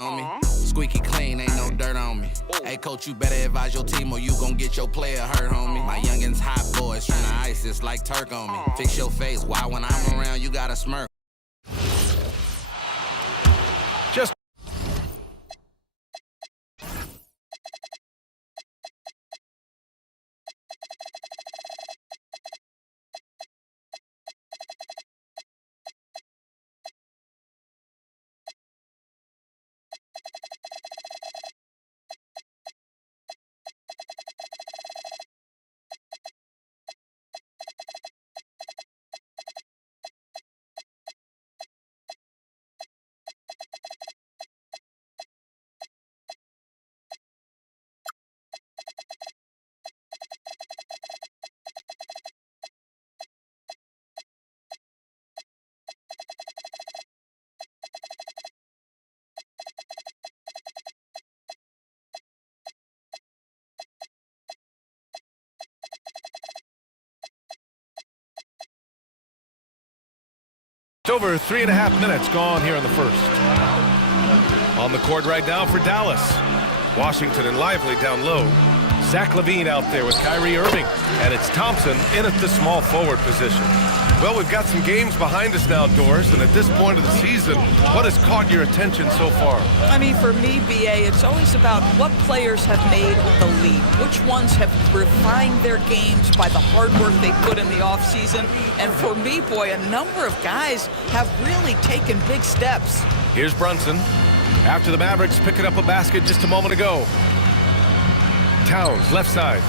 on me. Squeaky clean, ain't no dirt on me. Hey, coach, you better advise your team or you gon' get your player hurt, homie. My youngins hot boys tryna ice this like Turk on me. Fix your face, why when I'm around you gotta smirk? Just over 3.5 minutes gone here in the first. On the court right now for Dallas. Washington and Lively down low. Zach LaVine out there with Kyrie Irving. And it's Thompson in at the small forward position. Well, we've got some games behind us now, Doris, and at this point of the season, what has caught your attention so far? I mean, for me, BA, it's always about what players have made the leap. Which ones have refined their games by the hard work they put in the offseason. And for me, boy, a number of guys have really taken big steps. Here's Brunson. After the Mavericks picking up a basket just a moment ago. Towns, left side.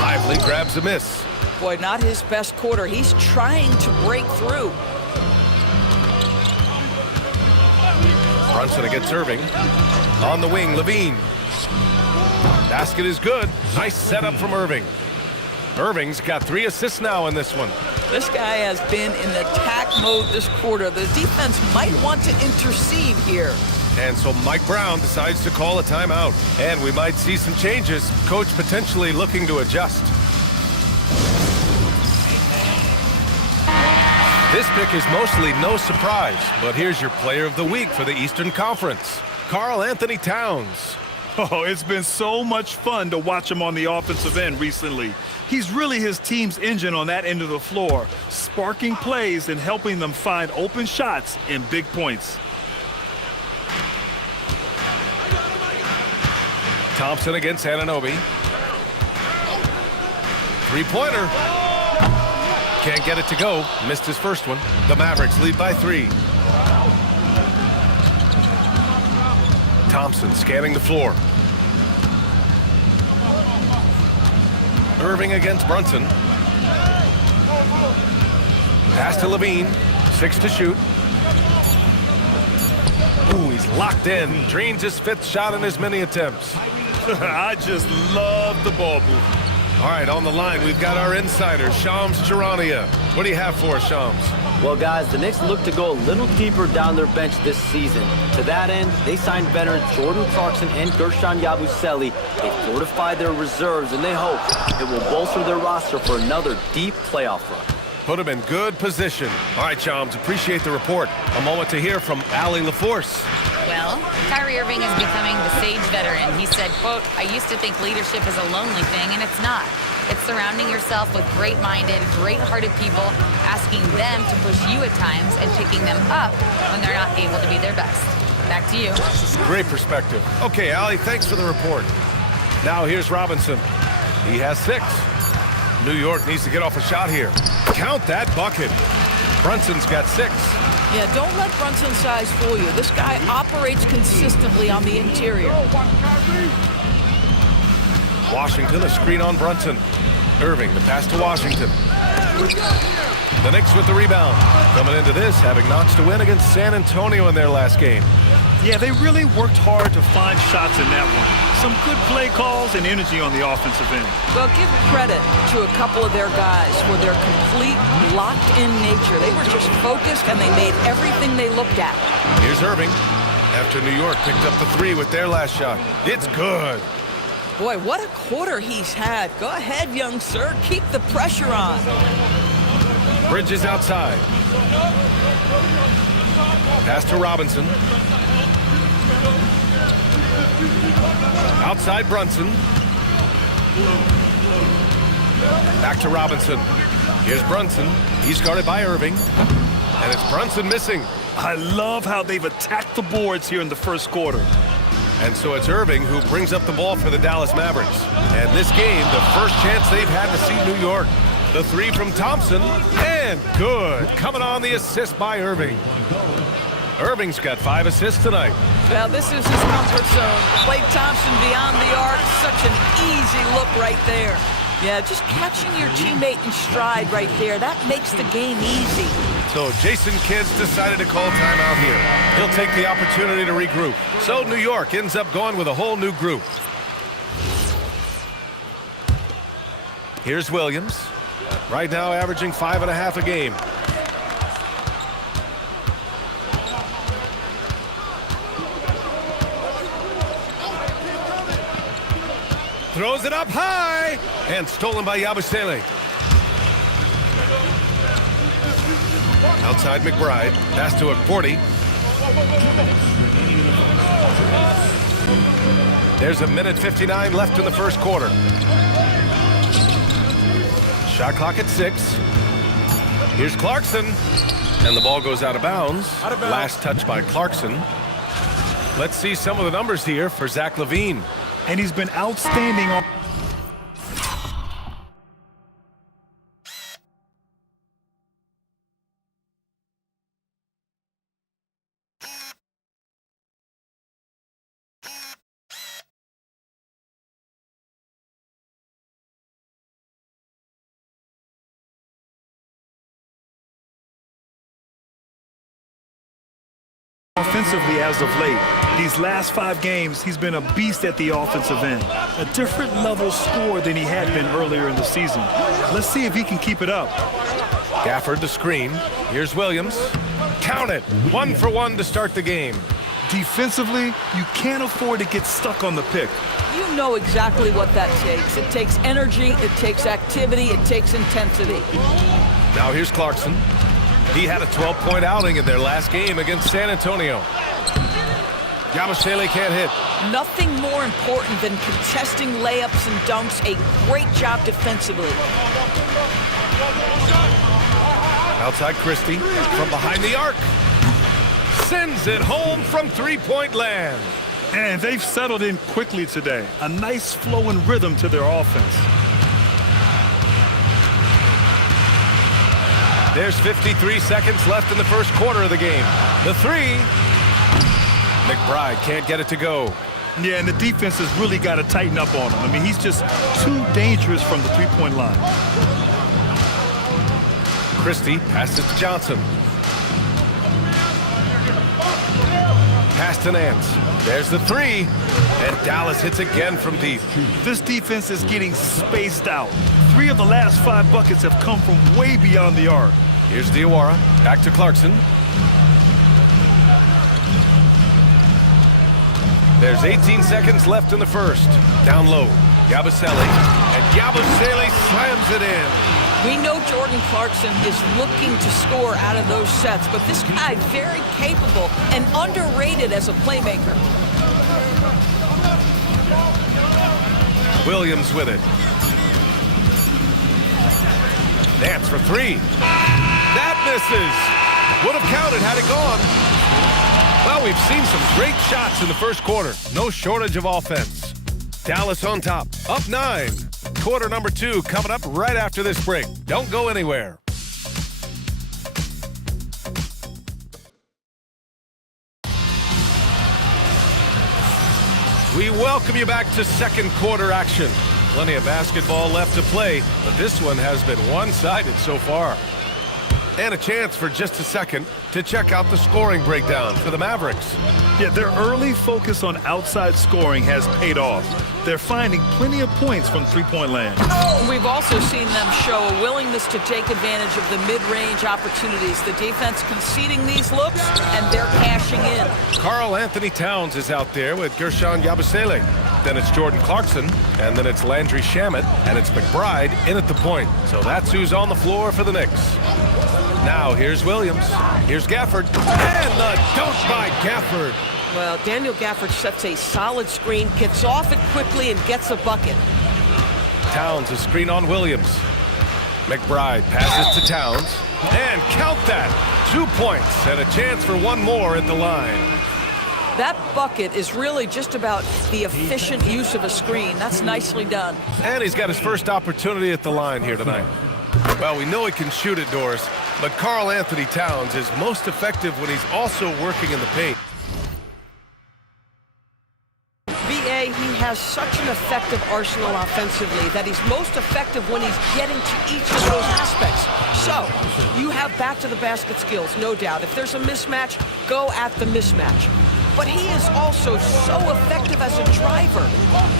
Lively grabs a miss. Boy, not his best quarter. He's trying to break through. Brunson against Irving. On the wing, LaVine. Basket is good. Nice setup from Irving. Irving's got 3 assists now in this one. This guy has been in attack mode this quarter. The defense might want to intercede here. And so Mike Brown decides to call a timeout. And we might see some changes. Coach potentially looking to adjust. This pick is mostly no surprise, but here's your player of the week for the Eastern Conference, Karl Anthony Towns. Oh, it's been so much fun to watch him on the offensive end recently. He's really his team's engine on that end of the floor, sparking plays and helping them find open shots and big points. Thompson against Anunoby. Three-pointer. Can't get it to go. Missed his first one. The Mavericks lead by 3. Thompson scanning the floor. Irving against Brunson. Pass to LaVine. 6 to shoot. Ooh, he's locked in. Drains his 5th shot in as many attempts. I just love the ball move. All right, on the line, we've got our insider, Shams Charania. What do you have for us, Shams? Well, guys, the Knicks look to go a little deeper down their bench this season. To that end, they signed veterans Jordan Clarkson and Gershon Yabusele. They fortified their reserves, and they hope it will bolster their roster for another deep playoff run. Put them in good position. All right, Shams, appreciate the report. A moment to hear from Allie LaForce. Well, Kyrie Irving is becoming the sage veteran. He said, quote, "I used to think leadership is a lonely thing, and it's not. It's surrounding yourself with great-minded, great-hearted people, asking them to push you at times and picking them up when they're not able to be their best." Back to you. Great perspective. Okay, Allie, thanks for the report. Now here's Robinson. He has 6. New York needs to get off a shot here. Count that bucket. Brunson's got 6. Yeah, don't let Brunson's size fool you. This guy operates consistently on the interior. Washington, a screen on Brunson. Irving, the pass to Washington. The Knicks with the rebound. Coming into this, having notched a win against San Antonio in their last game. Yeah, they really worked hard to find shots in that one. Some good play calls and energy on the offensive end. Well, give credit to a couple of their guys for their complete, locked-in nature. They were just focused, and they made everything they looked at. Here's Irving. After New York picked up the 3 with their last shot. It's good. Boy, what a quarter he's had. Go ahead, young sir. Keep the pressure on. Bridges outside. Pass to Robinson. Outside Brunson. Back to Robinson. Here's Brunson. He's guarded by Irving. And it's Brunson missing. I love how they've attacked the boards here in the first quarter. And so it's Irving who brings up the ball for the Dallas Mavericks. And this game, the first chance they've had to see New York. The three from Thompson, and good. Coming on the assist by Irving. Irving's got 5 assists tonight. Well, this is his comfort zone. Klay Thompson beyond the arc, such an easy look right there. Yeah, just catching your teammate in stride right there, that makes the game easy. So Jason Kidd's decided to call timeout here. He'll take the opportunity to regroup. So New York ends up going with a whole new group. Here's Williams. Right now averaging 5.5 a game. Throws it up high and stolen by Yabusele. Outside McBride. Pass to Akporti. There's 1:59 left in the first quarter. Shot clock at 6. Here's Clarkson. And the ball goes out of bounds. Last touch by Clarkson. Let's see some of the numbers here for Zach LaVine. And he's been outstanding on... offensively as of late. These last 5 games, he's been a beast at the offensive end. A different level scorer than he had been earlier in the season. Let's see if he can keep it up. Gafford the screen. Here's Williams. Count it. 1 for 1 to start the game. Defensively, you can't afford to get stuck on the pick. You know exactly what that takes. It takes energy, it takes activity, it takes intensity. Now here's Clarkson. He had a 12-point outing in their last game against San Antonio. Yabusele can't hit. Nothing more important than contesting layups and dunks. A great job defensively. Outside Christie from behind the arc. Sends it home from three-point land. And they've settled in quickly today. A nice flowing rhythm to their offense. There's 53 seconds left in the first quarter of the game. The 3. McBride can't get it to go. Yeah, and the defense has really got to tighten up on him. I mean, he's just too dangerous from the three-point line. Christie passes to Johnson. Pass to Nance. There's the 3. And Dallas hits again from deep. This defense is getting spaced out. 3 of the last 5 buckets have come from way beyond the arc. Here's Diawara. Back to Clarkson. There's 18 seconds left in the first. Down low. Yabusele. And Yabusele slams it in. We know Jordan Clarkson is looking to score out of those sets, but this guy very capable and underrated as a playmaker. Williams with it. Nance for 3. That misses. Would have counted had it gone. Well, we've seen some great shots in the first quarter. No shortage of offense. Dallas on top, up 9. Quarter number 2 coming up right after this break. Don't go anywhere. We welcome you back to second quarter action. Plenty of basketball left to play, but this one has been one-sided so far. And a chance for just a second to check out the scoring breakdown for the Mavericks. Yeah, their early focus on outside scoring has paid off. They're finding plenty of points from three-point land. We've also seen them show a willingness to take advantage of the mid-range opportunities. The defense conceding these looks, and they're cashing in. Karl Anthony Towns is out there with Guerschon Yabusele. Then it's Jordan Clarkson, and then it's Landry Shamet, and it's McBride in at the point. So that's who's on the floor for the Knicks. Now here's Williams. Here's Gafford. And the dunk by Gafford. Well, Daniel Gafford sets a solid screen, gets off it quickly, and gets a bucket. Towns a screen on Williams. McBride passes to Towns. And count that. 2 points and a chance for one more at the line. That bucket is really just about the efficient use of a screen. That's nicely done. And he's got his first opportunity at the line here tonight. Well, we know he can shoot it, Doris, but Karl Anthony Towns is most effective when he's also working in the paint. BA, he has such an effective arsenal offensively that he's most effective when he's getting to each of those aspects. So, you have back-to-the-basket skills, no doubt. If there's a mismatch, go at the mismatch. But he is also so effective as a driver.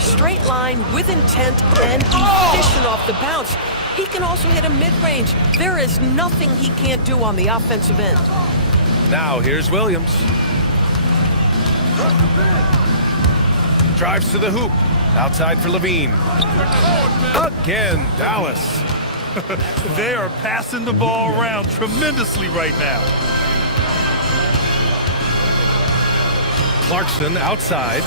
Straight line, with intent, and efficient off the bounce. He can also hit a mid-range. There is nothing he can't do on the offensive end. Now here's Williams. Drives to the hoop. Outside for Levine. Again, Dallas. They are passing the ball around tremendously right now. Clarkson outside.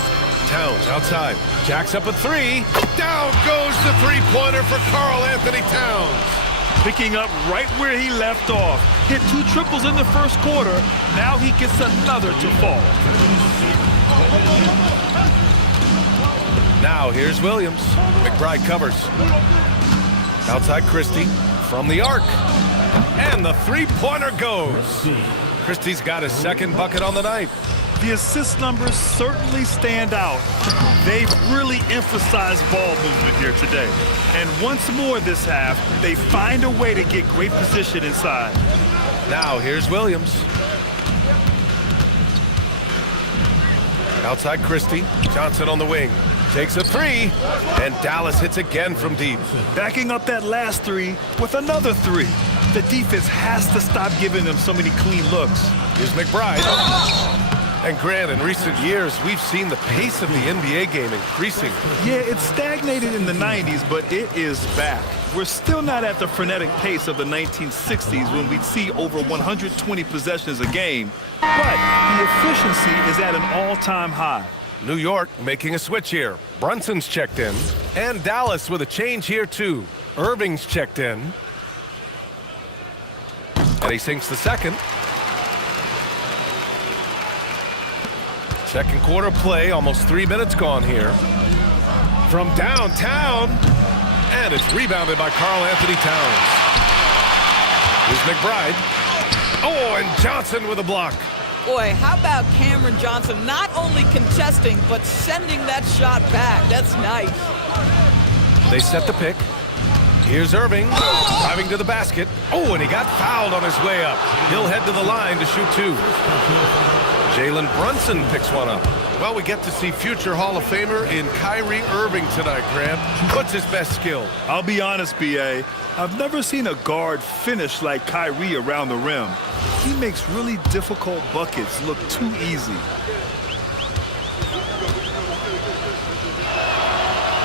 Towns outside. Jacks up a three. Down goes the three-pointer for Karl Anthony Towns. Picking up right where he left off. Hit 2 triples in the first quarter. Now he gets another to fall. Now here's Williams. McBride covers. Outside Christie. From the arc. And the three-pointer goes. Christie's got his second bucket on the night. The assist numbers certainly stand out. They've really emphasized ball movement here today. And once more this half, they find a way to get great position inside. Now here's Williams. Outside Christie. Johnson on the wing. Takes a three. And Dallas hits again from deep. Backing up that last three with another three. The defense has to stop giving them so many clean looks. Here's McBride. And Grant, in recent years, we've seen the pace of the NBA game increasing. Yeah, it stagnated in the 90s, but it is back. We're still not at the frenetic pace of the 1960s when we'd see over 120 possessions a game, but the efficiency is at an all-time high. New York making a switch here. Brunson's checked in. And Dallas with a change here, too. Irving's checked in. And he sinks the second. Second quarter play, almost 3 minutes gone here. From downtown, and it's rebounded by Karl Anthony Towns. Here's McBride. Oh, and Johnson with a block. Boy, how about Cameron Johnson not only contesting, but sending that shot back? That's nice. They set the pick. Here's Irving, driving to the basket. Oh, and he got fouled on his way up. He'll head to the line to shoot 2. Jalen Brunson picks one up. Well, we get to see future Hall of Famer in Kyrie Irving tonight, Grant. What's his best skill? I'll be honest, B.A. I've never seen a guard finish like Kyrie around the rim. He makes really difficult buckets look too easy.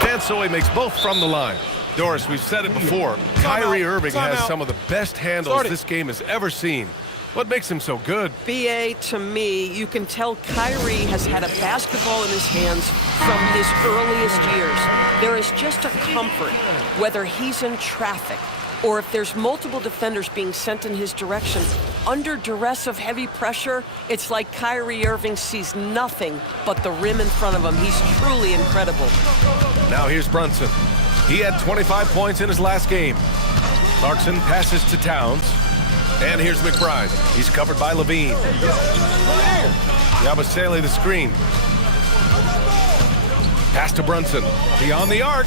And so he makes both from the line. Doris, we've said it before. Kyrie Irving has some of the best handles this game has ever seen. What makes him so good? BA, to me, you can tell Kyrie has had a basketball in his hands from his earliest years. There is just a comfort, whether he's in traffic or if there's multiple defenders being sent in his direction. Under duress of heavy pressure, it's like Kyrie Irving sees nothing but the rim in front of him. He's truly incredible. Now here's Brunson. He had 25 points in his last game. Clarkson passes to Towns. And here's McBride. He's covered by Levine. Yabusele the screen. Pass to Brunson. Beyond the arc.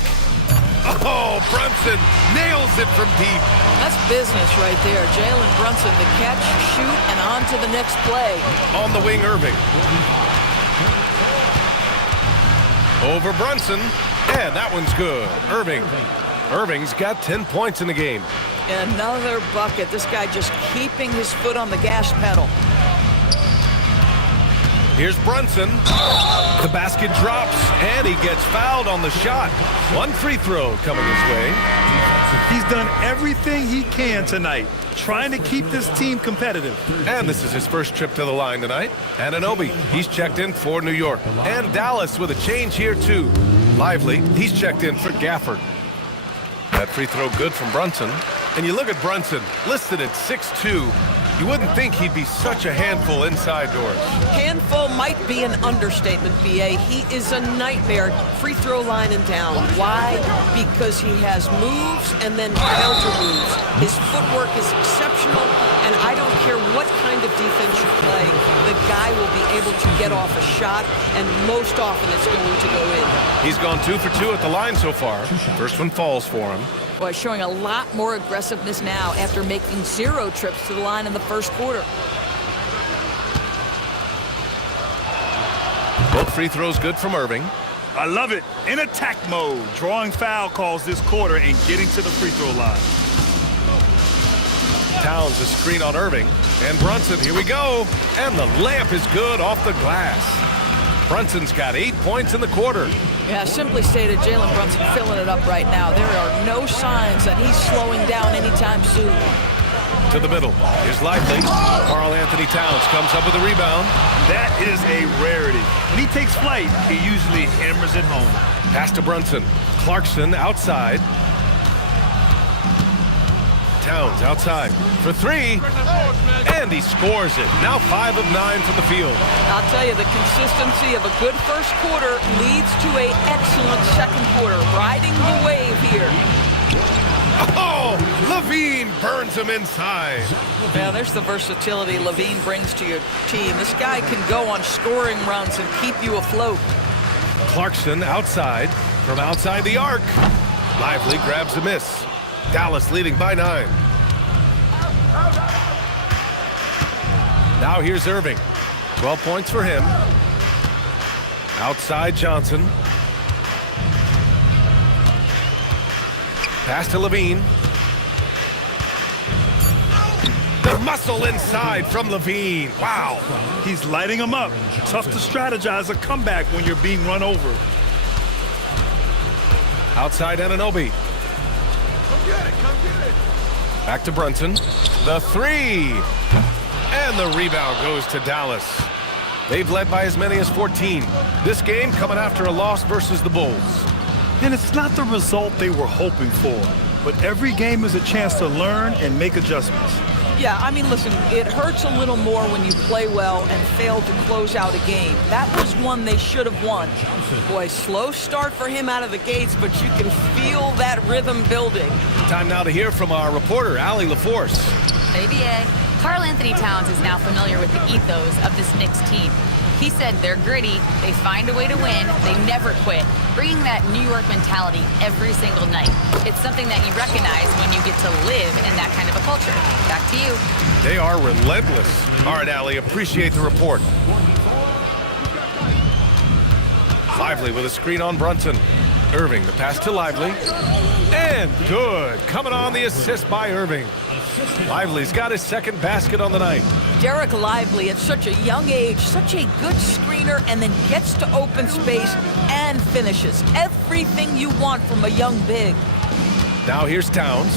Oh, Brunson nails it from deep. That's business right there. Jalen Brunson, the catch, shoot, and on to the next play. On the wing, Irving. Over Brunson. And that one's good. Irving's got 10 points in the game. Another bucket. This guy just keeping his foot on the gas pedal. Here's Brunson. The basket drops, and he gets fouled on the shot. One free throw coming his way. He's done everything he can tonight. trying to keep this team competitive. And this is his first trip to the line tonight. Anunoby, he's checked in for New York. And Dallas with a change here too. Lively, he's checked in for Gafford. That free throw good from Brunson. And you look at Brunson, listed at 6'2". You wouldn't think he'd be such a handful inside doors. Handful might be an understatement, B.A. He is a nightmare, free throw line and down. Why? Because he has moves and then counter moves. His footwork is exceptional, and I don't care what kind of defense you play, the guy will be able to get off a shot, and most often it's going to go in. He's gone 2 for 2 at the line so far. First one falls for him. Boy, showing a lot more aggressiveness now after making 0 trips to the line in the first quarter. Both free throws good from Irving. I love it. In attack mode, drawing foul calls this quarter and getting to the free throw line. Towns a screen on Irving. And Brunson, here we go. And the layup is good off the glass. Brunson's got 8 points in the quarter. Yeah, simply stated, Jalen Brunson filling it up right now. There are no signs that he's slowing down anytime soon. To the middle. Here's Lively. Karl Anthony Towns comes up with a rebound. That is a rarity. When he takes flight, he usually hammers it home. Pass to Brunson. Clarkson outside. Towns outside for 3. And he scores it. Now 5 of 9 from the field. I'll tell you, the consistency of a good first quarter leads to an excellent second quarter. Riding the wave here. Oh, Levine burns him inside. Yeah, there's the versatility Levine brings to your team. This guy can go on scoring runs and keep you afloat. Clarkson outside from outside the arc. Lively grabs a miss. Dallas leading by 9. Now here's Irving. 12 points for him. Outside Johnson. Pass to Levine. The muscle inside from Levine. Wow. He's lighting them up. Tough to strategize a comeback when you're being run over. Outside Anunoby. Back to Brunson. The 3. And the rebound goes to Dallas. They've led by as many as 14. This game coming after a loss versus the Bulls. And it's not the result they were hoping for, but every game is a chance to learn and make adjustments. Yeah, I mean, listen, it hurts a little more when you play well and fail to close out a game. That was one they should have won. Boy, slow start for him out of the gates, but you can feel that rhythm building. Time now to hear from our reporter, Allie LaForce. ABA. Karl Anthony Towns is now familiar with the ethos of this Knicks team. He said they're gritty, they find a way to win, they never quit, bringing that New York mentality every single night. It's something that you recognize when you get to live in that kind of a culture. Back to you. They are relentless. All right, Allie, appreciate the report. Lively with a screen on Brunson. Irving, the pass to Lively. And good. Coming on the assist by Irving. Lively's got his second basket on the night. Derek Lively at such a young age, such a good screener, and then gets to open space and finishes. Everything you want from a young big. Now here's Towns.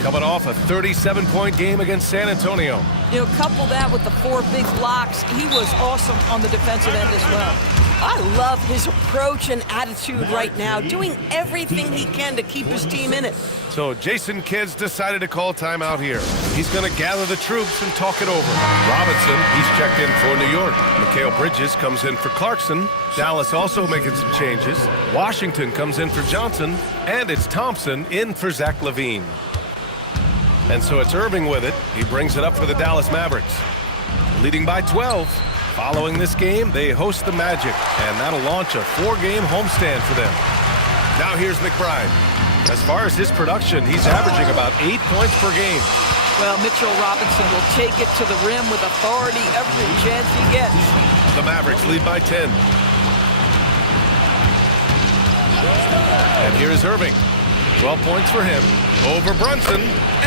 Coming off a 37-point game against San Antonio. You know, couple that with the 4 big blocks. He was awesome on the defensive end as well. I love his approach and attitude right now, doing everything he can to keep his team in it. So Jason Kidd's decided to call timeout here. He's going to gather the troops and talk it over. Robinson, he's checked in for New York. Mikal Bridges comes in for Clarkson. Dallas also making some changes. Washington comes in for Johnson. And it's Thompson in for Zach LaVine. And so it's Irving with it. He brings it up for the Dallas Mavericks. Leading by 12. Following this game, they host the Magic, and that'll launch a 4-game homestand for them. Now here's McBride. As far as his production, he's averaging about 8 points per game. Well, Mitchell Robinson will take it to the rim with authority every chance he gets. The Mavericks lead by 10. And here is Irving. 12 points for him. Over Brunson.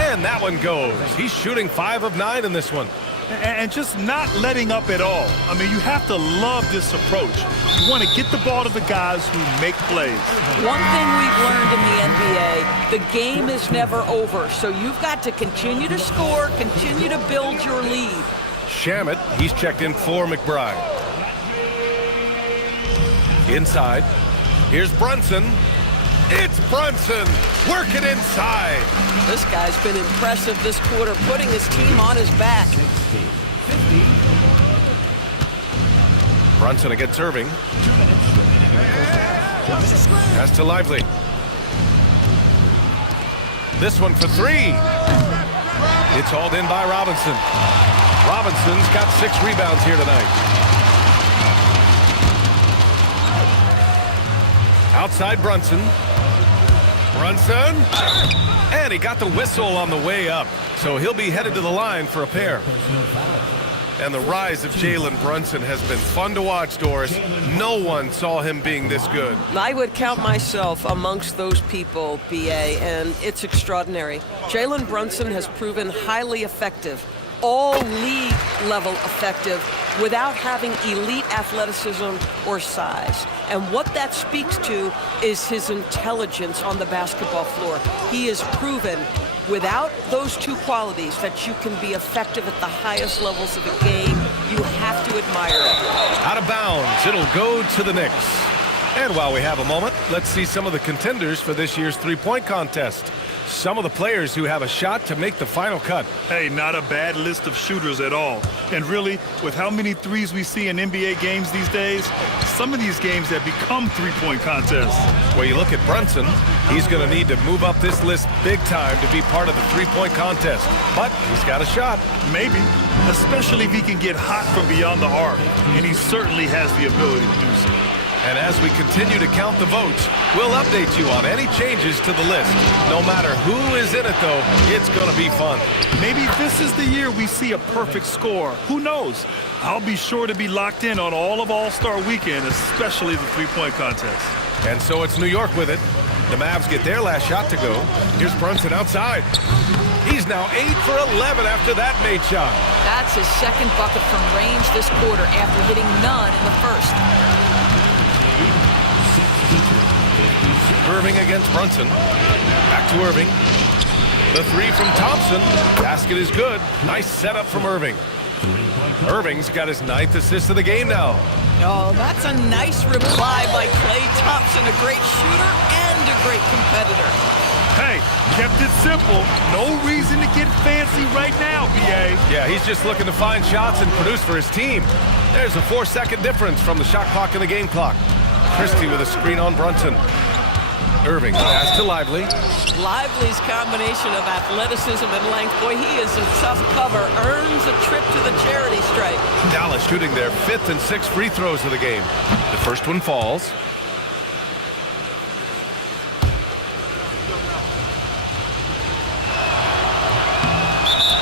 And that one goes. He's shooting 5 of 9 in this one. and just not letting up at all. I mean, you have to love this approach. You want to get the ball to the guys who make plays. One thing we've learned in the NBA, the game is never over. So you've got to continue to score, continue to build your lead. Shamet, he's checked in for McBride. Inside. Here's Brunson. It's Brunson working inside. This guy's been impressive this quarter, putting his team on his back. Brunson against Irving. Pass to Lively. This one for three. It's hauled in by Robinson. Robinson's got 6 rebounds here tonight. Outside Brunson. Brunson. And he got the whistle on the way up. So he'll be headed to the line for a pair. And the rise of Jalen Brunson has been fun to watch, Doris. No one saw him being this good. I would count myself amongst those people, BA, and it's extraordinary. Jalen Brunson has proven highly effective, all league level effective, without having elite athleticism or size. And what that speaks to is his intelligence on the basketball floor. He has proven without those two qualities that you can be effective at the highest levels of the game. You have to admire it. Out of bounds, it'll go to the Knicks. And while we have a moment, let's see some of the contenders for this year's three-point contest. Some of the players who have a shot to make the final cut. Hey, not a bad list of shooters at all. And really, with how many threes we see in NBA games these days, some of these games have become three-point contests. Well, you look at Brunson, he's going to need to move up this list big time to be part of the three-point contest. But he's got a shot. Maybe, especially if he can get hot from beyond the arc. And he certainly has the ability to do so. And as we continue to count the votes, we'll update you on any changes to the list. No matter who is in it, though, it's going to be fun. Maybe this is the year we see a perfect score. Who knows? I'll be sure to be locked in on all of All-Star Weekend, especially the three-point contest. And so it's New York with it. The Mavs get their last shot to go. Here's Brunson outside. He's now 8 for 11 after that made shot. That's his second bucket from range this quarter after hitting none in the first. Irving against Brunson. Back to Irving. The three from Thompson. Basket is good. Nice setup from Irving. Irving's got his 9th assist of the game now. Oh, that's a nice reply by Klay Thompson, a great shooter and a great competitor. Hey, kept it simple. No reason to get fancy right now, BA. Yeah, he's just looking to find shots and produce for his team. There's a 4-second difference from the shot clock and the game clock. Christie with a screen on Brunson. Irving pass to Lively. Lively's combination of athleticism and length, boy, he is a tough cover, earns a trip to the charity stripe. Dallas shooting their 5th and 6th free throws of the game. The first one falls.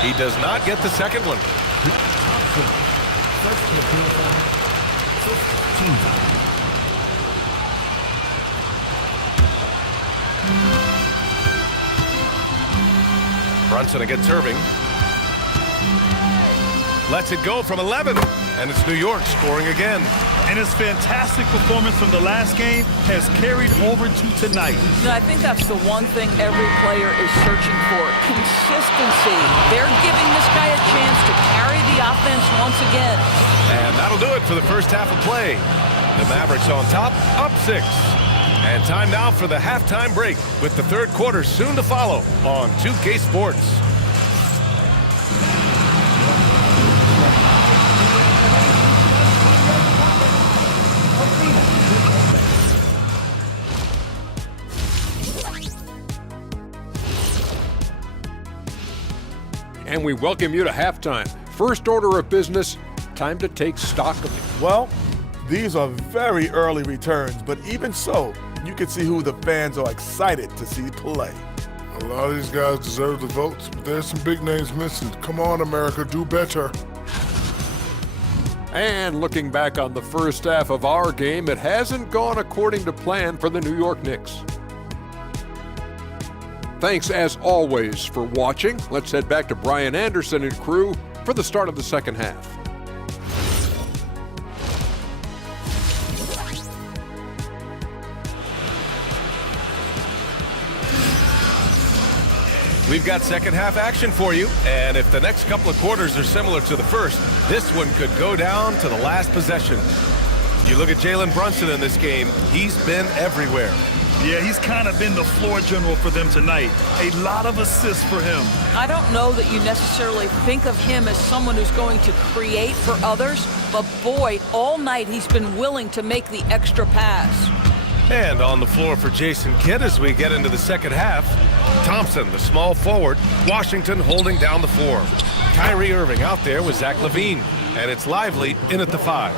He does not get the second one. Brunson against Irving. Lets it go from 11. And it's New York scoring again. And his fantastic performance from the last game has carried over to tonight. I think that's the one thing every player is searching for. Consistency. They're giving this guy a chance to carry the offense once again. And that'll do it for the first half of play. The Mavericks on top, up 6. And time now for the halftime break, with the third quarter soon to follow on 2K Sports. And we welcome you to halftime. First order of business, time to take stock of it. Well, these are very early returns, but even so, you can see who the fans are excited to see play. A lot of these guys deserve the votes, but there's some big names missing. Come on, America, do better. And looking back on the first half of our game, it hasn't gone according to plan for the New York Knicks. Thanks, as always, for watching. Let's head back to Brian Anderson and crew for the start of the second half. We've got second half action for you, and if the next couple of quarters are similar to the first, this one could go down to the last possession. You look at Jalen Brunson in this game, he's been everywhere. Yeah, he's kind of been the floor general for them tonight. A lot of assists for him. I don't know that you necessarily think of him as someone who's going to create for others, but boy, all night he's been willing to make the extra pass. And on the floor for Jason Kidd as we get into the second half, Thompson, the small forward, Washington holding down the 4. Kyrie Irving out there with Zach LaVine, and it's Lively in at the 5.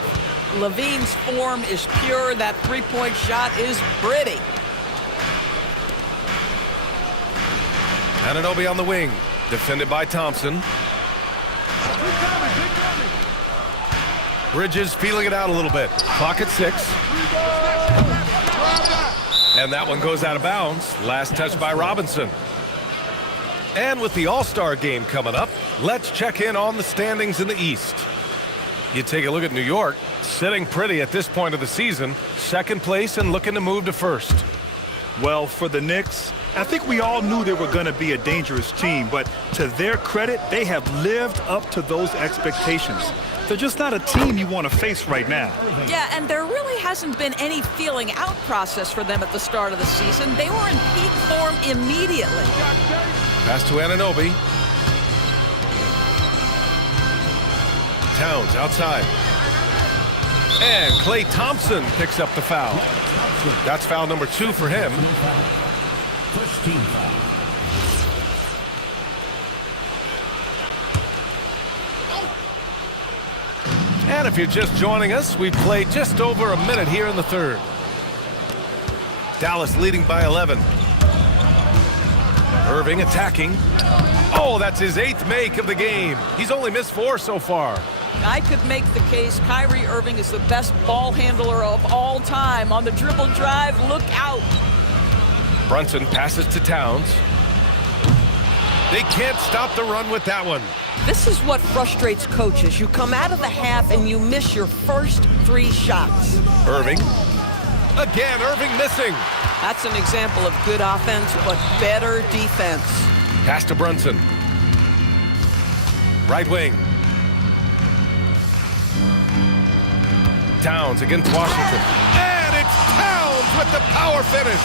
LaVine's form is pure. That three-point shot is pretty. Anunoby on the wing, defended by Thompson. Bridges feeling it out a little bit. Clock at 6. And that one goes out of bounds. Last touch by Robinson. And with the All-Star game coming up, let's check in on the standings in the East. You take a look at New York, sitting pretty at this point of the season, second place and looking to move to first. Well, for the Knicks, I think we all knew they were going to be a dangerous team, but to their credit, they have lived up to those expectations. They're just not a team you want to face right now. Yeah, and there really hasn't been any feeling out process for them at the start of the season. They were in peak form immediately. Pass to Anunoby. Towns outside. And Klay Thompson picks up the foul. That's foul number 2 for him. First team foul. And if you're just joining us, we've played just over a minute here in the third. Dallas leading by 11. Irving attacking. Oh, that's his 8th make of the game. He's only missed 4 so far. I could make the case Kyrie Irving is the best ball handler of all time. On the dribble drive, look out. Brunson passes to Towns. They can't stop the run with that one. This is what frustrates coaches. You come out of the half and you miss your first 3 shots. Irving. Again, Irving missing. That's an example of good offense, but better defense. Pass to Brunson. Right wing. Towns against Washington. And it's Towns with the power finish.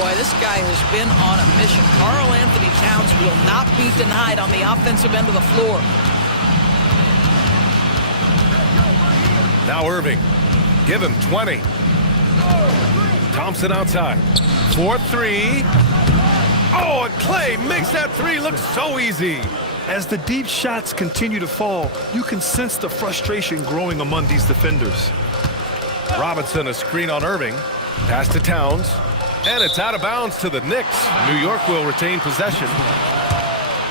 Boy, this guy has been on a mission. Karl Anthony Towns will not be denied on the offensive end of the floor. Now Irving. Give him 20. Thompson outside. 4-3. Oh, and Klay makes that 3 look so easy. As the deep shots continue to fall, you can sense the frustration growing among these defenders. Robinson, a screen on Irving. Pass to Towns. And it's out of bounds to the Knicks. New York will retain possession.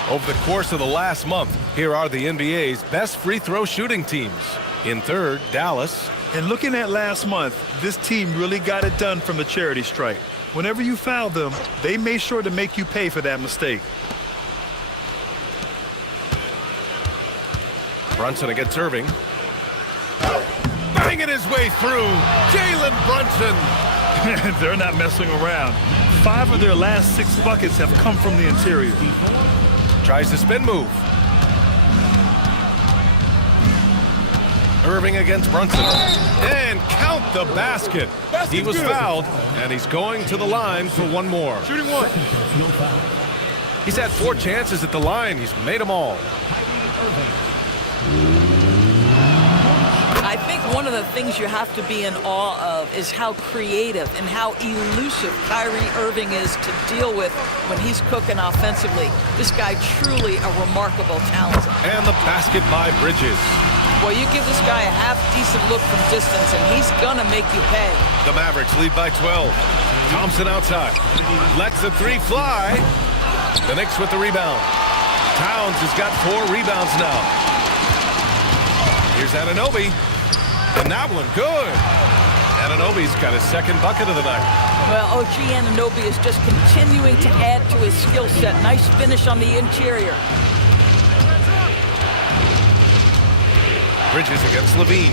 Over the course of the last month, here are the NBA's best free throw shooting teams. In third, Dallas. And looking at last month, this team really got it done from the charity stripe. Whenever you fouled them, they made sure to make you pay for that mistake. Brunson against Irving. Banging his way through. Jalen Brunson. They're not messing around. 5 of their last 6 buckets have come from the interior. Tries the spin move. Irving against Brunson. And count the basket. He was fouled, and he's going to the line for one more. Shooting 1. He's had 4 chances at the line. He's made them all. I think one of the things you have to be in awe of is how creative and how elusive Kyrie Irving is to deal with when he's cooking offensively. This guy truly a remarkable talent. And the basket by Bridges. Boy, you give this guy a half-decent look from distance, and he's going to make you pay. The Mavericks lead by 12. Thompson outside. Lets the 3 fly. The Knicks with the rebound. Towns has got 4 rebounds now. Here's Anunoby. And that one, good. Anunoby's got his 2nd bucket of the night. Well, OG Anunoby is just continuing to add to his skill set. Nice finish on the interior. Bridges against Levine.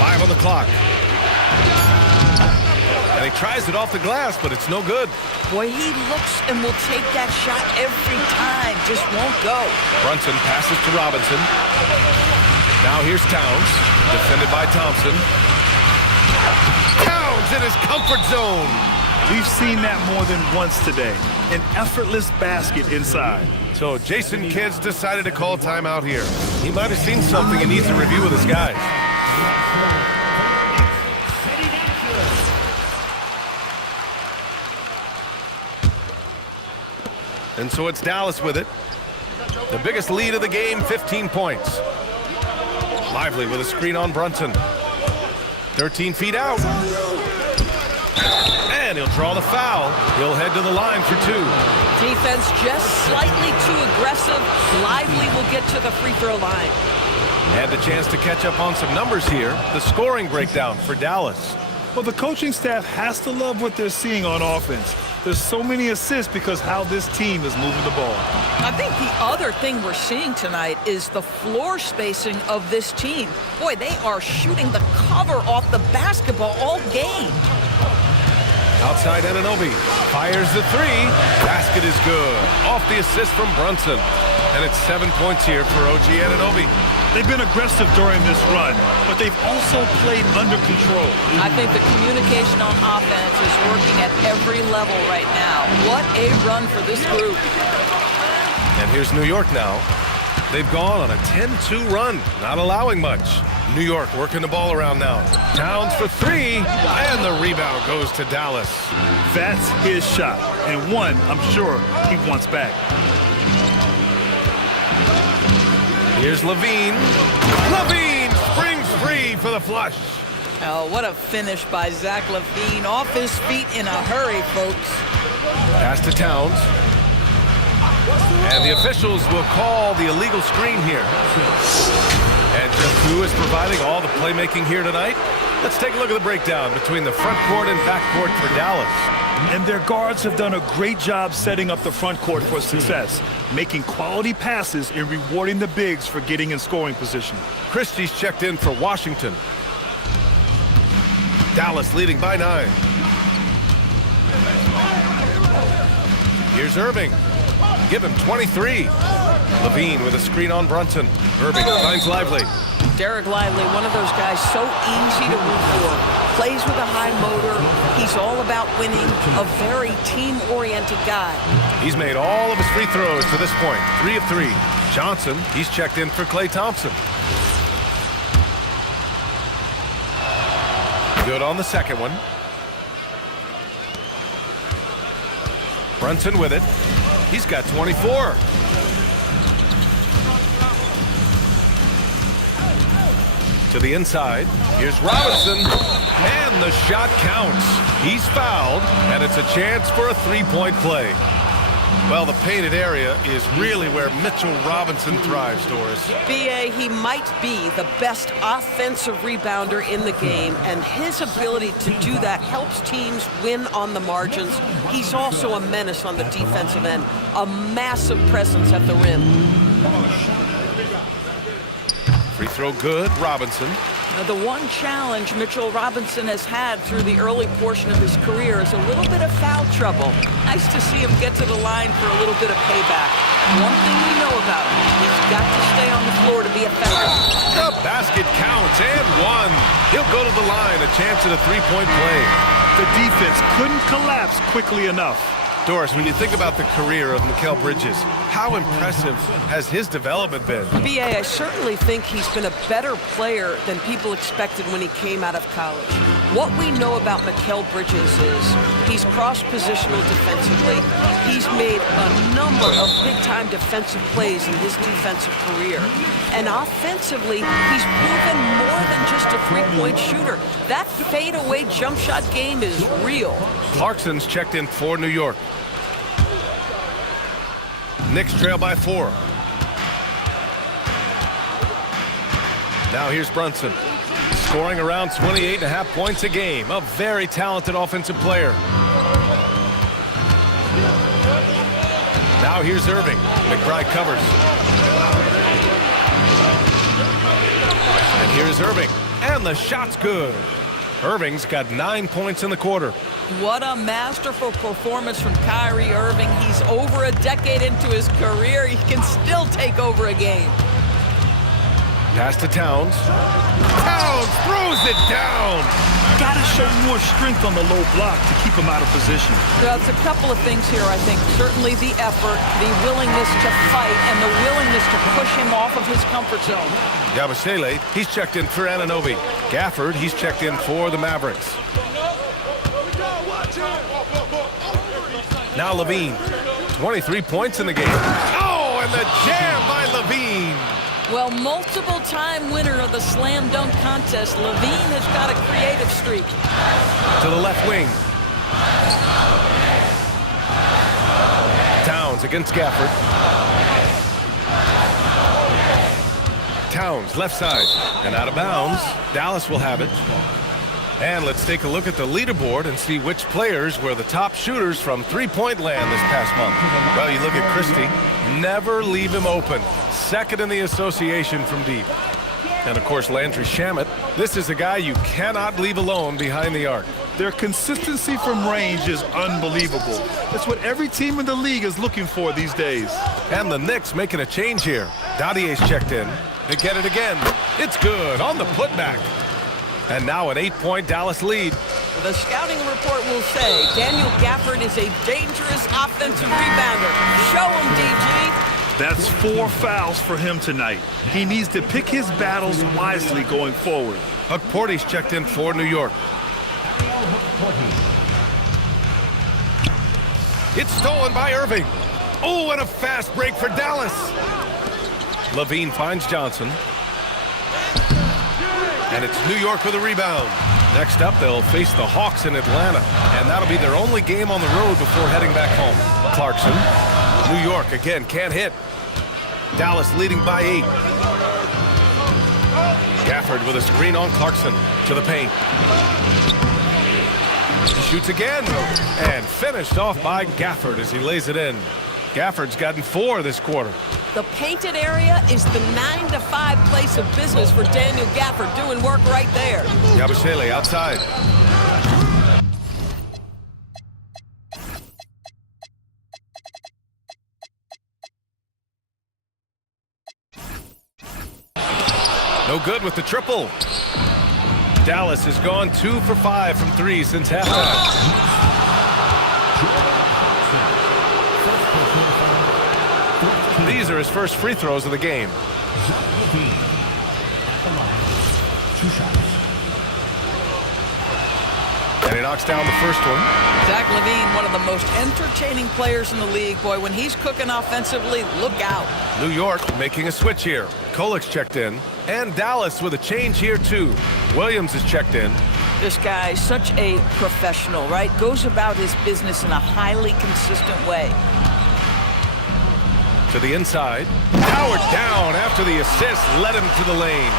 Five on the clock. And he tries it off the glass, but it's no good. Boy, he looks and will take that shot every time. Just won't go. Brunson passes to Robinson. Now here's Towns, defended by Thompson. Towns in his comfort zone. We've seen that more than once today. An effortless basket inside. So Jason Kidd's decided to call timeout here. He might have seen something and needs to review with his guys. And so it's Dallas with it. The biggest lead of the game, 15 points. Lively with a screen on Brunson. 13 feet out. And he'll draw the foul. He'll head to the line for two. Defense just slightly too aggressive. Lively will get to the free throw line. And a chance to catch up on some numbers here. The scoring breakdown for Dallas. Well, the coaching staff has to love what they're seeing on offense. There's so many assists because how this team is moving the ball. I think the other thing we're seeing tonight is the floor spacing of this team. Boy, they are shooting the cover off the basketball all game. Outside Anunoby fires the three. Basket is good. Off the assist from Brunson. And it's 7 points here for ROG Ally. They've been aggressive during this run, but they've also played under control. I think the communication on offense is working at every level right now. What a run for this group. And here's New York now. They've gone on a 10-2 run, not allowing much. New York working the ball around now. Towns for three, and the rebound goes to Dallas. That's his shot, and one I'm sure he wants back. Here's Levine. Levine springs free for the flush. Oh, what a finish by Zach Levine. Off his feet in a hurry, folks. Pass to Towns. And the officials will call the illegal screen here. And just who is providing all the playmaking here tonight? Let's take a look at the breakdown between the front court and back court for Dallas. And their guards have done a great job setting up the front court for success, making quality passes and rewarding the bigs for getting in scoring position. Christie's checked in for Washington. Dallas leading by 9. Here's Irving. Give him 23. Levine with a screen on Brunson. Irving finds Lively. Derek Lively, one of those guys so easy to root for. Plays with a high motor. He's all about winning. A very team-oriented guy. He's made all of his free throws to this point. 3 of 3. Johnson, he's checked in for Klay Thompson. Good on the second one. Brunson with it. He's got 24. To the inside. Here's Robinson. And the shot counts. He's fouled, and it's a chance for a three-point play. Well, the painted area is really where Mitchell Robinson thrives, Doris. B.A., he might be the best offensive rebounder in the game, and his ability to do that helps teams win on the margins. He's also a menace on the defensive end, a massive presence at the rim. Free throw good, Robinson. Now, the one challenge Mitchell Robinson has had through the early portion of his career is a little bit of foul trouble. Nice to see him get to the line for a little bit of payback. One thing we know about him, he's got to stay on the floor to be effective. The basket counts, and one. He'll go to the line, a chance at a three-point play. The defense couldn't collapse quickly enough. Doris, when you think about the career of Mikal Bridges, how impressive has his development been? B.A., I certainly think he's been a better player than people expected when he came out of college. What we know about Mikal Bridges is he's cross-positional defensively. He's made a number of big-time defensive plays in his defensive career. And offensively, he's proven more than just a three-point shooter. That fadeaway jump shot game is real. Clarkson's checked in for New York. Knicks trail by 4. Now here's Brunson. Scoring around 28.5 points a game. A very talented offensive player. Now here's Irving. McBride covers. And here's Irving. And the shot's good. Irving's got 9 points in the quarter. What a masterful performance from Kyrie Irving. He's over a decade into his career. He can still take over a game. Pass to Towns. Towns throws it down. Gotta show more strength on the low block to keep him out of position. Well, it's a couple of things here, I think. Certainly the effort, the willingness to fight, and the willingness to push him off of his comfort zone. Yabusele, he's checked in for Anunoby. Gafford, he's checked in for the Mavericks. Now Levine, 23 points in the game. Oh, and the jam by Levine. Well, multiple-time winner of the slam dunk contest, Levine has got a creative streak. To the left wing. Towns against Gafford. Towns, left side, and out of bounds. Dallas will have it. And let's take a look at the leaderboard and see which players were the top shooters from three-point land this past month. Well, you look at Christie. Never leave him open. Second in the association from deep. And, of course, Landry Shamet. This is a guy you cannot leave alone behind the arc. Their consistency from range is unbelievable. That's what every team in the league is looking for these days. And the Knicks making a change here. Dadier's checked in. They get it again. It's good on the putback. And now an 8-point Dallas lead. The scouting report will say Daniel Gafford is a dangerous offensive rebounder. Show him, DG. That's 4 fouls for him tonight. He needs to pick his battles wisely going forward. Huck Porty's checked in for New York. It's stolen by Irving. Oh, and a fast break for Dallas. Levine finds Johnson. And it's New York with a rebound. Next up, they'll face the Hawks in Atlanta. And that'll be their only game on the road before heading back home. Clarkson. New York, again, can't hit. Dallas leading by 8. Gafford with a screen on Clarkson to the paint. He shoots again. And finished off by Gafford as he lays it in. Gafford's gotten 4 this quarter. The painted area is the 9-to-5 place of business for Daniel Gafford, doing work right there. Yabusele outside. No good with the triple. Dallas has gone 2 for 5 from 3 since halftime. These are his first free throws of the game. And he knocks down the first one. Zach LaVine, one of the most entertaining players in the league. Boy, when he's cooking offensively, look out. New York making a switch here. Kolik's checked in. And Dallas with a change here, too. Williams is checked in. This guy is such a professional, right? Goes about his business in a highly consistent way. To the inside. Howard down after the assist led him to the lane.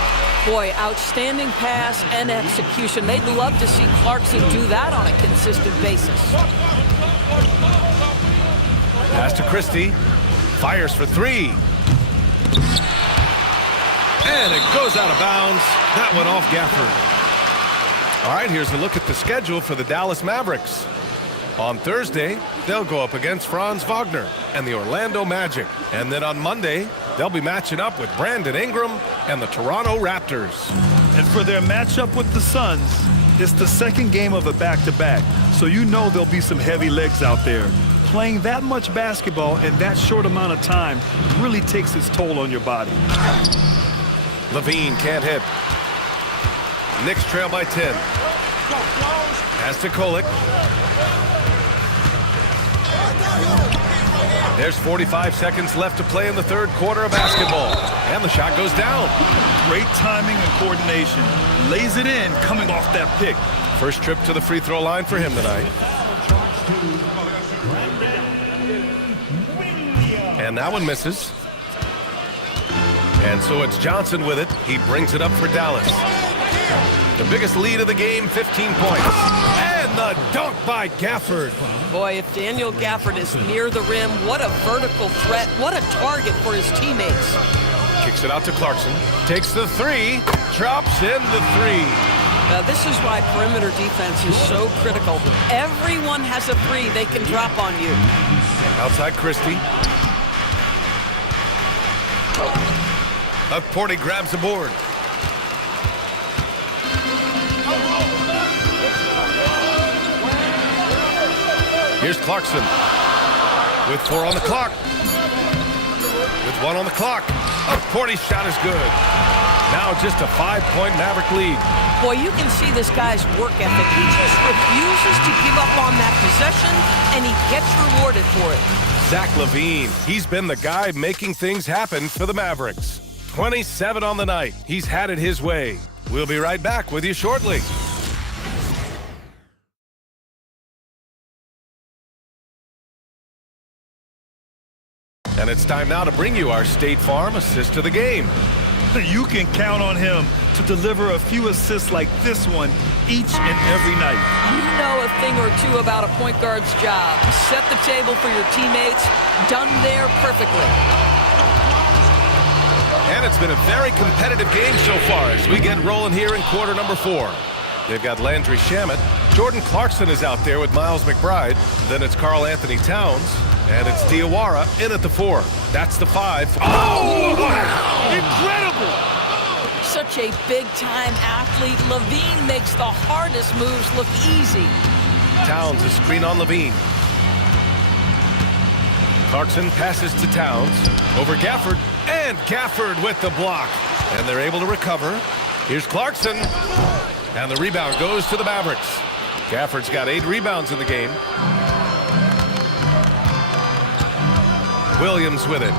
Boy, outstanding pass and execution. They'd love to see Clarkson do that on a consistent basis. Pass to Christie. Fires for 3. And it goes out of bounds. That went off Gafford. All right, here's a look at the schedule for the Dallas Mavericks. On Thursday, they'll go up against Franz Wagner and the Orlando Magic. And then on Monday, they'll be matching up with Brandon Ingram and the Toronto Raptors. And for their matchup with the Suns, it's the second game of a back-to-back. So you know there'll be some heavy legs out there. Playing that much basketball in that short amount of time really takes its toll on your body. Levine can't hit. Knicks trail by 10. Pass to Kolik. There's 45 seconds left to play in the third quarter of basketball. And the shot goes down. Great timing and coordination. Lays it in coming off that pick. First trip to the free throw line for him tonight. And that one misses. And so it's Johnson with it. He brings it up for Dallas. The biggest lead of the game, 15 points. And the dunk by Gafford. Boy, if Daniel Gafford is near the rim, what a vertical threat. What a target for his teammates. Kicks it out to Clarkson. Takes the three. Drops in the three. Now, this is why perimeter defense is so critical. Everyone has a three they can drop on you. Outside Christie. Porty grabs the board. Here's Clarkson with 4 on the clock. With 1 on the clock. Porty's shot is good. Now just a 5-point Maverick lead. Boy, you can see this guy's work ethic. He just refuses to give up on that possession, and he gets rewarded for it. Zach LaVine, he's been the guy making things happen for the Mavericks. 27 on the night. He's had it his way. We'll be right back with you shortly. And it's time now to bring you our State Farm assist of the game. You can count on him to deliver a few assists like this one each and every night. You know a thing or two about a point guard's job. Set the table for your teammates. Done there perfectly. And it's been a very competitive game so far as we get rolling here in quarter number 4. They've got Landry Shamet. Jordan Clarkson is out there with Miles McBride. Then it's Karl Anthony Towns. And it's Diawara in at the 4. That's the 5. Oh, wow! Incredible! Such a big-time athlete. LaVine makes the hardest moves look easy. Towns is screen on LaVine. Clarkson passes to Towns. Over Gafford. And Gafford with the block. And they're able to recover. Here's Clarkson. And the rebound goes to the Mavericks. Gafford's got 8 rebounds in the game. Williams with it.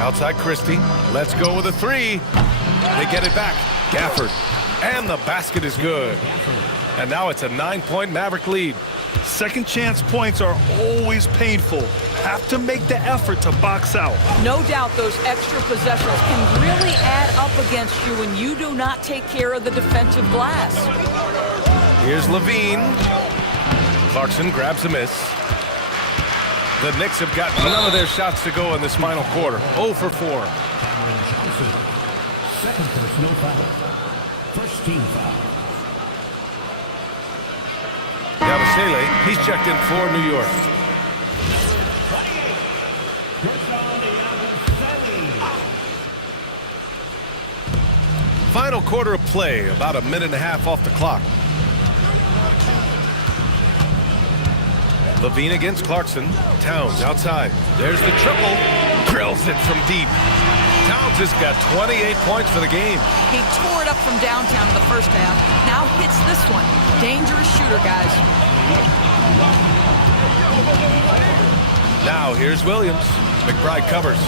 Outside Christie. Let's go with a 3. They get it back. Gafford. And the basket is good. And now it's a 9-point Maverick lead. Second chance points are always painful. Have to make the effort to box out. No doubt those extra possessions can really add up against you when you do not take care of the defensive glass. Here's LaVine. Clarkson grabs a miss. The Knicks have got none of their shots to go in this final quarter. 0 for 4. Second personal foul. First team foul. Yabusele, he's checked in for New York. Final quarter of play, about a minute and a half off the clock. LaVine against Clarkson. Towns outside. There's the triple. Drills it from deep. Towns has got 28 points for the game. He tore it up from downtown in the first half. Now hits this one. Dangerous shooter, guys. Now here's Williams. McBride covers.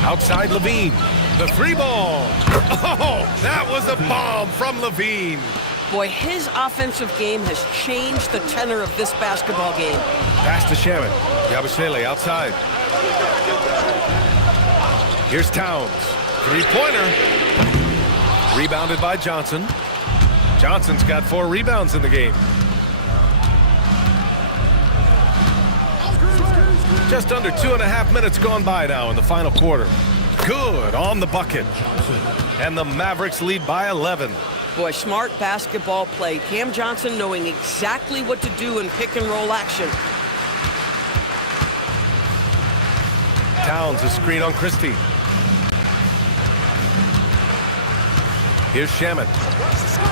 Outside LaVine. The 3 ball. Oh, that was a bomb from LaVine. Boy, his offensive game has changed the tenor of this basketball game. Pass to Shamet. Yabusele outside. Here's Towns. 3-pointer. Rebounded by Johnson. Johnson's got 4 rebounds in the game. Just under 2.5 minutes gone by now in the final quarter. Good on the bucket. And the Mavericks lead by 11. Boy, smart basketball play. Cam Johnson knowing exactly what to do in pick-and-roll action. Towns, a screen on Christie. Here's Shamet.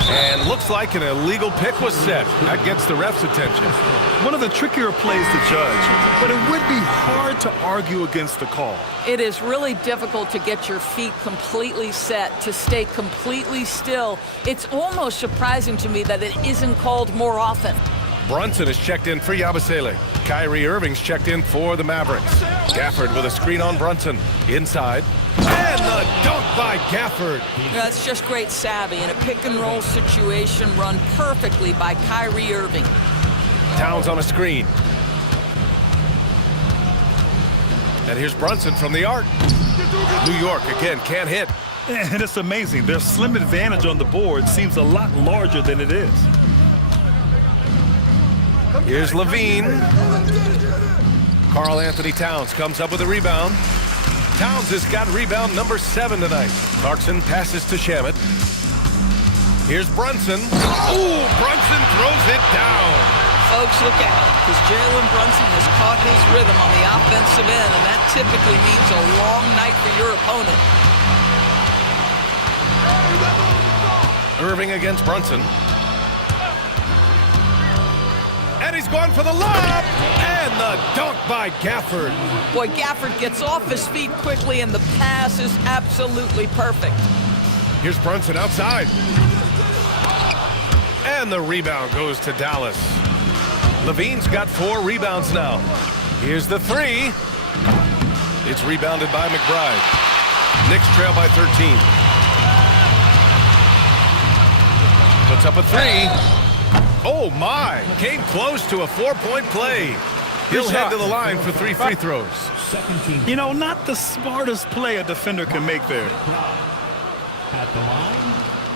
And looks like an illegal pick was set. That gets the ref's attention. One of the trickier plays to judge, but it would be hard to argue against the call. It is really difficult to get your feet completely set, to stay completely still. It's almost surprising to me that it isn't called more often. Brunson is checked in for Yabusele. Kyrie Irving's checked in for the Mavericks. Gafford with a screen on Brunson. Inside. And the dunk by Gafford. That's just great savvy in a pick-and-roll situation run perfectly by Kyrie Irving. Towns on a screen. And here's Brunson from the arc. New York again can't hit. And it's amazing. Their slim advantage on the board seems a lot larger than it is. Here's Levine. Karl Anthony Towns comes up with a rebound. Towns has got rebound number 7 tonight. Clarkson passes to Shamet. Here's Brunson. Ooh, Brunson throws it down. Folks, look out, because Jalen Brunson has caught his rhythm on the offensive end, and that typically means a long night for your opponent. Irving against Brunson. And he's going for the lob. And the dunk by Gafford. Boy, Gafford gets off his feet quickly, and the pass is absolutely perfect. Here's Brunson outside. And the rebound goes to Dallas. Levine's got 4 rebounds now. Here's the 3. It's rebounded by McBride. Knicks trail by 13. Puts up a 3. Oh, my. Came close to a 4-point play. He'll head to the line for 3 free throws. You know, not the smartest play a defender can make there. At the line,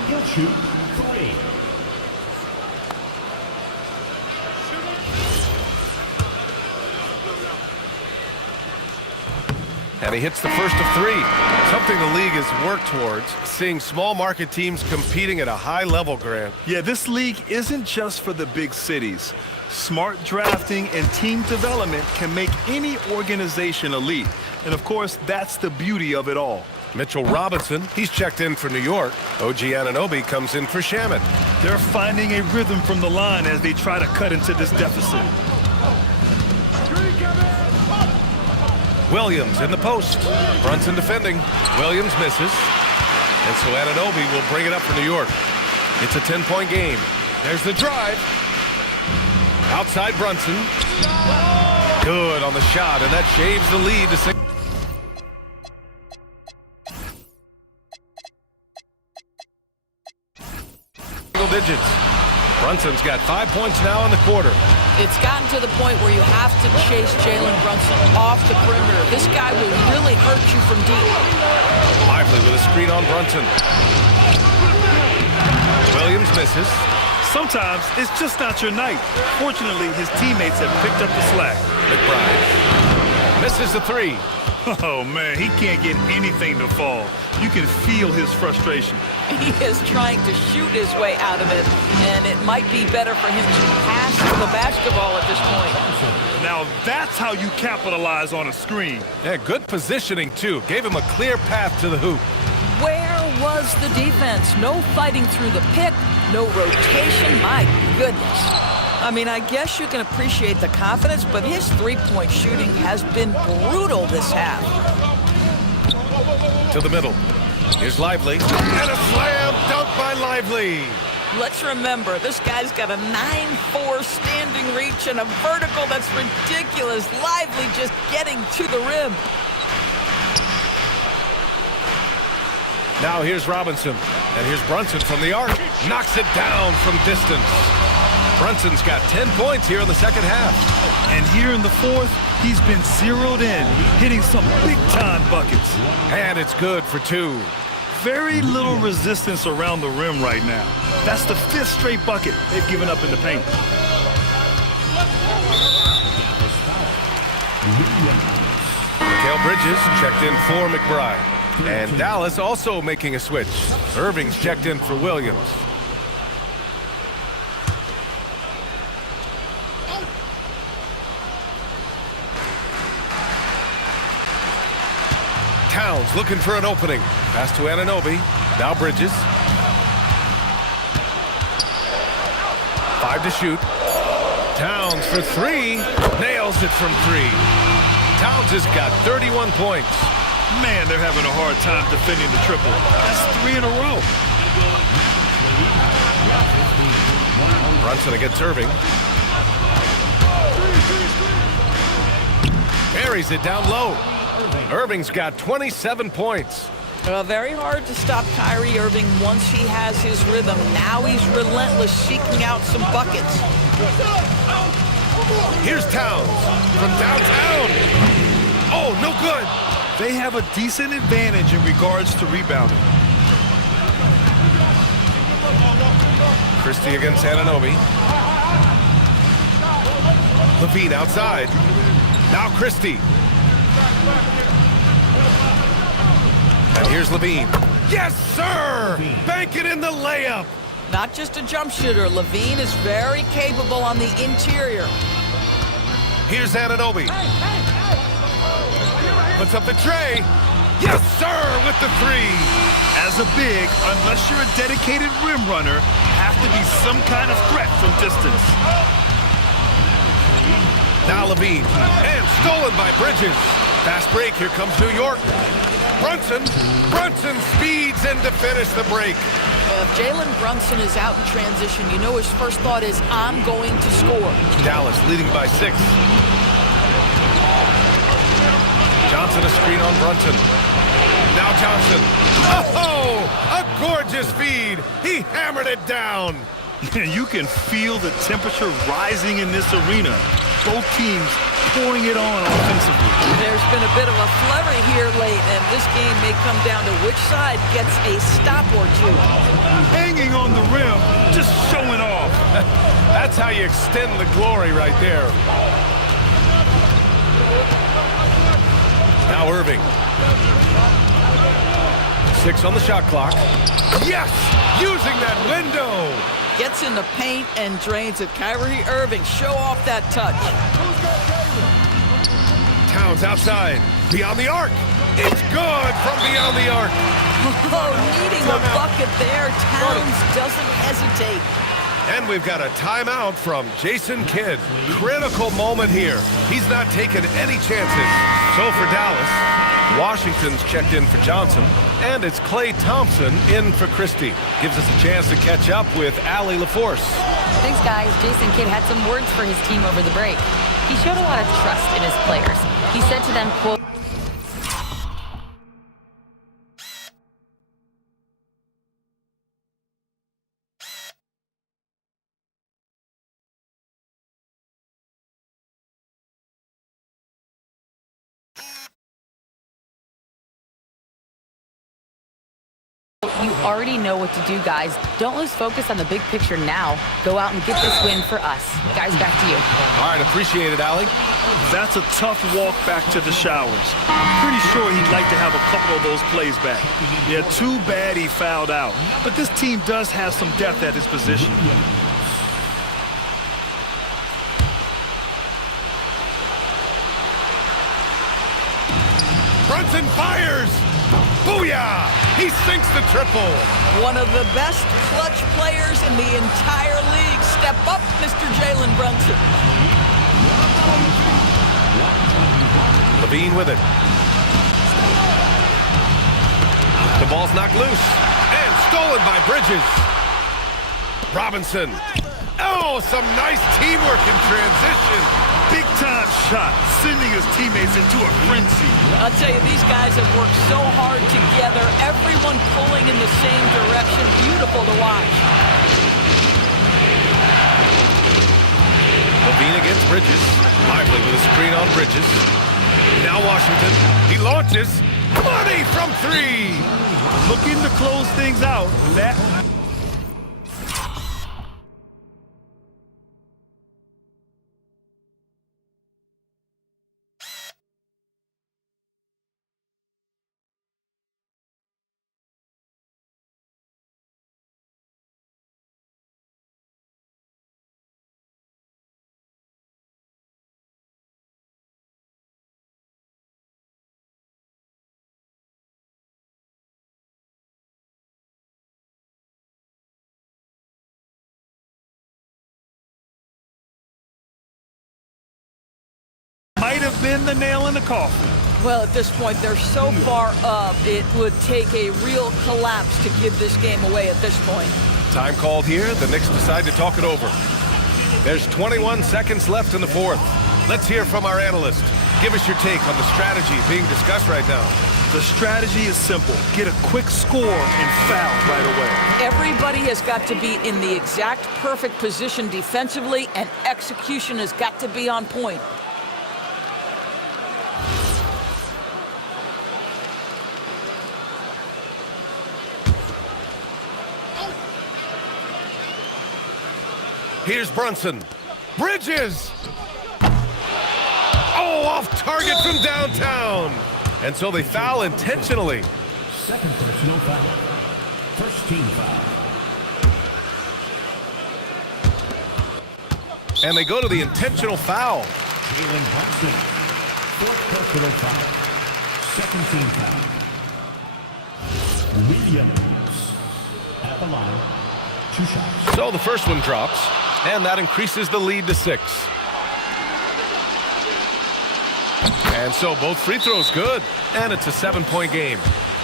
he'll shoot 3. And he hits the first of 3. Something the league has worked towards, seeing small market teams competing at a high level, Grant. Yeah, this league isn't just for the big cities. Smart drafting and team development can make any organization elite. And of course, that's the beauty of it all. Mitchell Robinson, he's checked in for New York. OG Anunoby comes in for Shamet. They're finding a rhythm from the line as they try to cut into this deficit. Williams in the post. Brunson defending. Williams misses. And so Anunoby will bring it up for New York. It's a 10-point game. There's the drive. Outside Brunson. Good on the shot, and that shaves the lead to 6. Single digits. Brunson's got 5 points now in the quarter. It's gotten to the point where you have to chase Jalen Brunson off the perimeter. This guy will really hurt you from deep. Lively with a screen on Brunson. Williams misses. Sometimes it's just not your night. Fortunately, his teammates have picked up the slack. McBride misses the 3. Oh, man, he can't get anything to fall. You can feel his frustration. He is trying to shoot his way out of it, and it might be better for him to pass the basketball at this point. Now, that's how you capitalize on a screen. Yeah, good positioning, too. Gave him a clear path to the hoop. Where was the defense? No fighting through the pick, no rotation. My goodness. I mean, I guess you can appreciate the confidence, but his three-point shooting has been brutal this half. To the middle. Here's Lively. And a slam dunk by Lively. Let's remember, this guy's got a 9'4" standing reach and a vertical that's ridiculous. Lively just getting to the rim. Now here's Robinson. And here's Brunson from the arc. Knocks it down from distance. Brunson's got 10 points here in the second half. And here in the fourth, he's been zeroed in, hitting some big-time buckets. And it's good for 2. Very little resistance around the rim right now. That's the 5th straight bucket they've given up in the paint. Mikal Bridges checked in for McBride. And Dallas also making a switch. Irving's checked in for Williams. Towns looking for an opening. Pass to Anunoby. Now Bridges. 5 to shoot. Towns for 3. Nails it from 3. Towns has got 31 points. Man, they're having a hard time defending the triple. That's 3 in a row. Brunson against Irving. Buries it down low. Irving's got 27 points. Very hard to stop Kyrie Irving once he has his rhythm. Now he's relentless, seeking out some buckets. Here's Towns from downtown. Oh, no good. They have a decent advantage in regards to rebounding. Christie against Anunoby. Levine outside. Now Christie. And here's Levine. Yes, sir! Bank it in the layup. Not just a jump shooter. Levine is very capable on the interior. Here's Anunoby. Puts up the tray. Yes, sir, with the three. As a big, unless you're a dedicated rim runner, have to be some kind of threat from distance. Now Levine, and stolen by Bridges. Fast break, here comes New York. Brunson speeds in to finish the break. If Jalen Brunson is out in transition, you know his first thought is, I'm going to score. Dallas leading by 6. Johnson a screen on Brunson. Now Johnson. Oh, a gorgeous feed. He hammered it down. You can feel the temperature rising in this arena. Both teams pouring it on offensively. There's been a bit of a flurry here late, and this game may come down to which side gets a stop or two. Hanging on the rim, just showing off. That's how you extend the glory right there. Now Irving. 6 on the shot clock. Yes! Using that window! Gets in the paint and drains it. Kyrie Irving, show off that touch. Towns outside. Beyond the arc. It's good from beyond the arc. Oh, needing a bucket there. Towns doesn't hesitate. And we've got a timeout from Jason Kidd. Critical moment here. He's not taking any chances. So for Dallas, Washington's checked in for Johnson, and it's Klay Thompson in for Christie. Gives us a chance to catch up with Allie LaForce. Thanks, guys. Jason Kidd had some words for his team over the break. He showed a lot of trust in his players. He said to them, quote, you already know what to do, guys. Don't lose focus on the big picture now. Go out and get this win for us. Guys, back to you. All right, appreciate it, Allie. That's a tough walk back to the showers. Pretty sure he'd like to have a couple of those plays back. Yeah, too bad he fouled out. But this team does have some depth at his position. Brunson fires! Booyah! He sinks the triple. One of the best clutch players in the entire league. Step up, Mr. Jalen Brunson. Levine with it. The ball's knocked loose. And stolen by Bridges. Robinson. Oh, some nice teamwork in transition. Big-time shot, sending his teammates into a frenzy. I'll tell you, these guys have worked so hard together. Everyone pulling in the same direction. Beautiful to watch. Levine against Bridges. Lively with a screen on Bridges. Now Washington. He launches. Money from 3. Looking to close things out. That might have been the nail in the coffin. Well, at this point, they're so far up, it would take a real collapse to give this game away at this point. Time called here. The Knicks decide to talk it over. There's 21 seconds left in the 4th. Let's hear from our analyst. Give us your take on the strategy being discussed right now. The strategy is simple. Get a quick score and foul right away. Everybody has got to be in the exact perfect position defensively, and execution has got to be on point. Here's Brunson. Bridges! Oh, off target from downtown. And so they foul intentionally. Second personal foul. First team foul. And they go to the intentional foul. Jalen Brunson. Fourth personal foul. Second team foul. Williams at the line. 2 shots. So the first one drops, and that increases the lead to 6. And so both free throws good, and it's a 7-point game.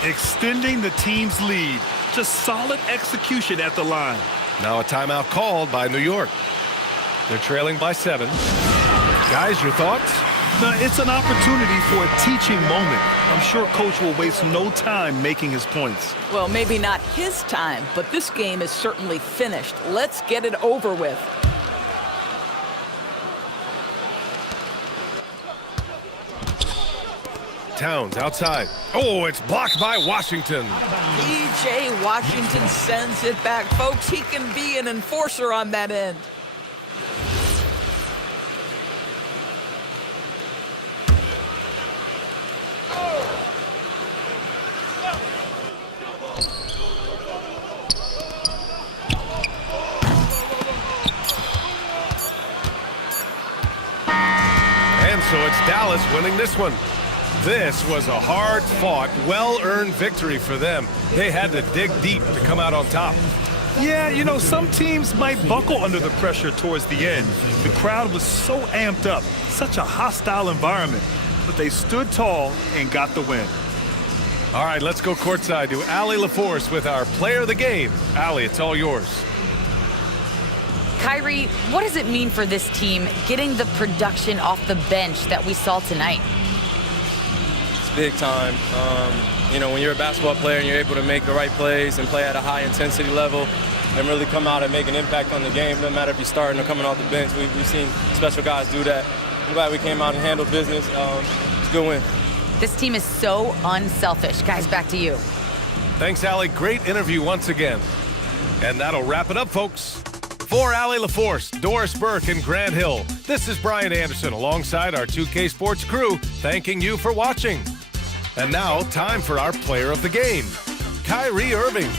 Extending the team's lead. Just solid execution at the line. Now a timeout called by New York. They're trailing by 7. Guys, your thoughts? Now, it's an opportunity for a teaching moment. I'm sure Coach will waste no time making his points. Well, maybe not his time, but this game is certainly finished. Let's get it over with. Towns outside. Oh, it's blocked by Washington. P.J. Washington sends it back. Folks, he can be an enforcer on that end. And so it's Dallas winning this one. This was a hard-fought, well-earned victory for them. They had to dig deep to come out on top. Yeah, you know, some teams might buckle under the pressure towards the end. The crowd was so amped up, such a hostile environment, but they stood tall and got the win. All right, let's go courtside to Ally LaForce with our player of the game. Ally, it's all yours. Kyrie, what does it mean for this team getting the production off the bench that we saw tonight? Big time. You know, when you're a basketball player and you're able to make the right plays and play at a high intensity level and really come out and make an impact on the game, no matter if you're starting or coming off the bench, we've seen special guys do that. I'm glad we came out and handled business. It's a good win. This team is so unselfish. Guys, back to you. Thanks, Ally. Great interview once again. And that'll wrap it up, folks. For Ally LaForce, Doris Burke, and Grant Hill, this is Brian Anderson alongside our 2K Sports crew, thanking you for watching. And now, time for our player of the game, Kyrie Irving.